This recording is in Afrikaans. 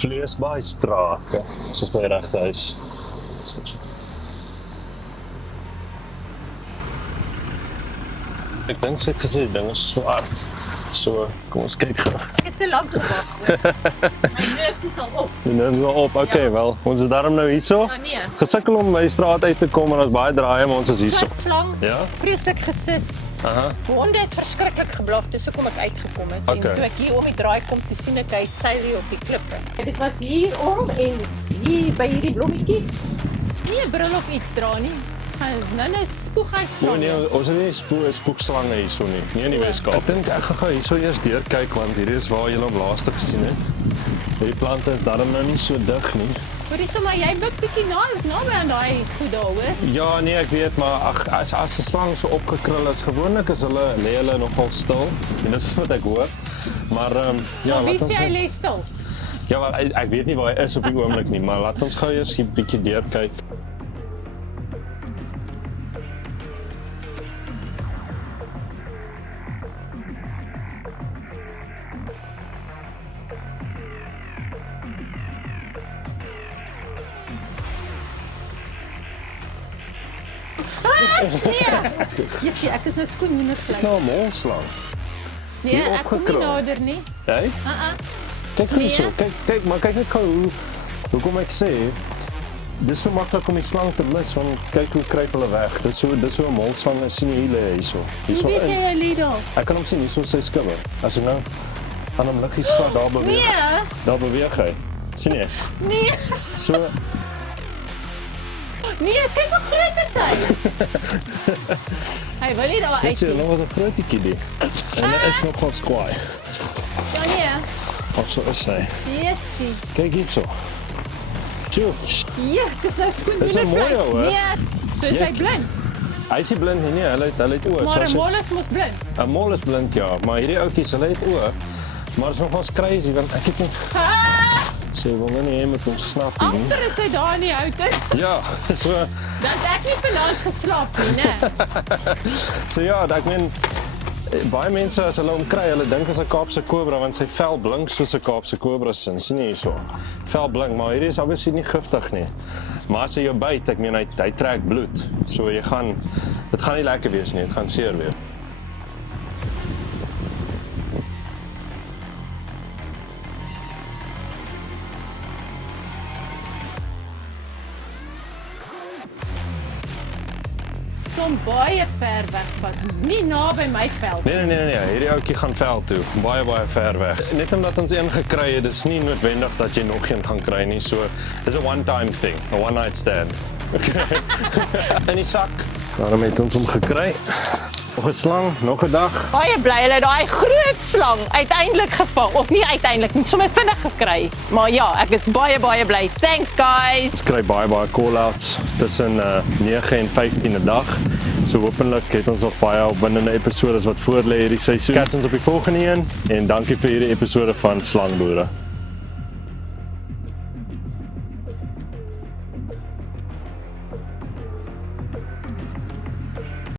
Vleesbaaistraat, soos by die regte huis. Ek dink sy het gesê die ding is swart. So, kom ons kyk gou. Ek het te lank gewag. My nerves is al op. Die nerves is al op, okay, wel, ons is daarom nou hierso. Ja, nee. Gesukkel om by die straat uit te kom en ons baie draaie, maar ons is hierso. Slang, Ja? vreeslik gesis. Aha. Honde het verskriklik geblaf, dis hoekom ek uitgekom het. Okay. En toe ek hier om die draai kom, toe sien ek hy seil op die klippe. Dit was hier om en hier by hierdie blommetjies. Nie 'n bril of iets dra nie. Nou spoeg hy Ja, slang. nee, ons het nie spoekslange hierso nie. Nie in die Weskaap. Ek dink ek gaan hierso eers deurkyk want hierdie is waar jy hom laaste gesien het. Die plante is daarom nou nie so dig nie. Hoorie sommer, jy buk bietjie naby aan daai goed daar, hoor. Ja, nee, ek weet, maar ag as 'n slang so opgekrul is, gewoonlik is lê hulle nogal stil. En dis wat ek hoor. Maar ja, Maar wie laat ons sê hy lê stil? Ja, maar ek weet nie waar hy is op die oomblik nie, maar laat ons gou eers 'n bietjie deurkyk. Nee. Jessie, ek is nou skoon minder vleis. Nou, molslang. Nee, nie ek kom nie opgekrul. nader nie. Hey? Kyk Nee. hierso. Kyk, maar kyk net gou hoekom ek sê dis so maklik om die slang te mis want kyk hoe kruip hulle weg. Dis so 'n molslang is sien hier lê hierso. Hierso Hoe weet in. jy hy lê daar? Ek kan hom sien hierso sy skimmer. As ek nou aan hom liggies vat, daar beweeg. Nee. Daar beweeg hy. Sien jy? Nee. So Nee, kyk hoe groot is hy. Hy wil nie daar uit dis hier, nie. nou was 'n grootjie die. En hy is nogal skwaai. Ja, nee. Of so is hy. Jessie. Kyk hierso. Tjoe. Ja, dis nou skoon Dis 'n minder mooi vleis. ou, hè? Nee. So is hy Jy- blind. Hy is nie blind nie, hy het oë. Maar 'n Soos jy- mol is mos blind. 'n mol is blind, ja, maar hierdie ouetjies, hulle het oë. Maar dit is nogals crazy want ek het net Ah, sê wil nou nie hê met ons snap hier nie. agter is hy daar in die houte. Ja, so Dat ek nie vanaand geslaap nie, né? ja, ek meen baie mense as hulle hom kry, hulle dink is 'n Kaapse kobra want sy vel blink soos 'n Kaapse kobra se, sien jy hierso. Vel blink, maar hierdie is obviously nie giftig nie. Maar as hy jou byt, ek meen hy trek bloed. So dit gaan nie lekker wees nie, dit gaan seer wees. Kom baie ver weg van, nie naby my veld. Nee, hierdie ouetjie gaan veld toe, baie ver weg. Net omdat ons een gekry het, dis nie noodwendig dat jy nog een gaan kry nie, so dis 'n one-time thing, 'n one-night stand. Okay. In die sak. Daarom het ons hom gekry. Nog 'n slang, nog 'n dag. Baie bly hulle daai groot slang uiteindelik gevang, of nie uiteindelik nie, sommer vinnig gekry. Maar ja, ek is baie bly. Thanks guys. Ons kry baie call-outs tussen 9 en 15 'n dag. So hopelik het ons nog baie opwindende episode wat voor lê hierdie seisoen. Kyk ons op die volgende een en dankie vir hierdie episode van Slangboere.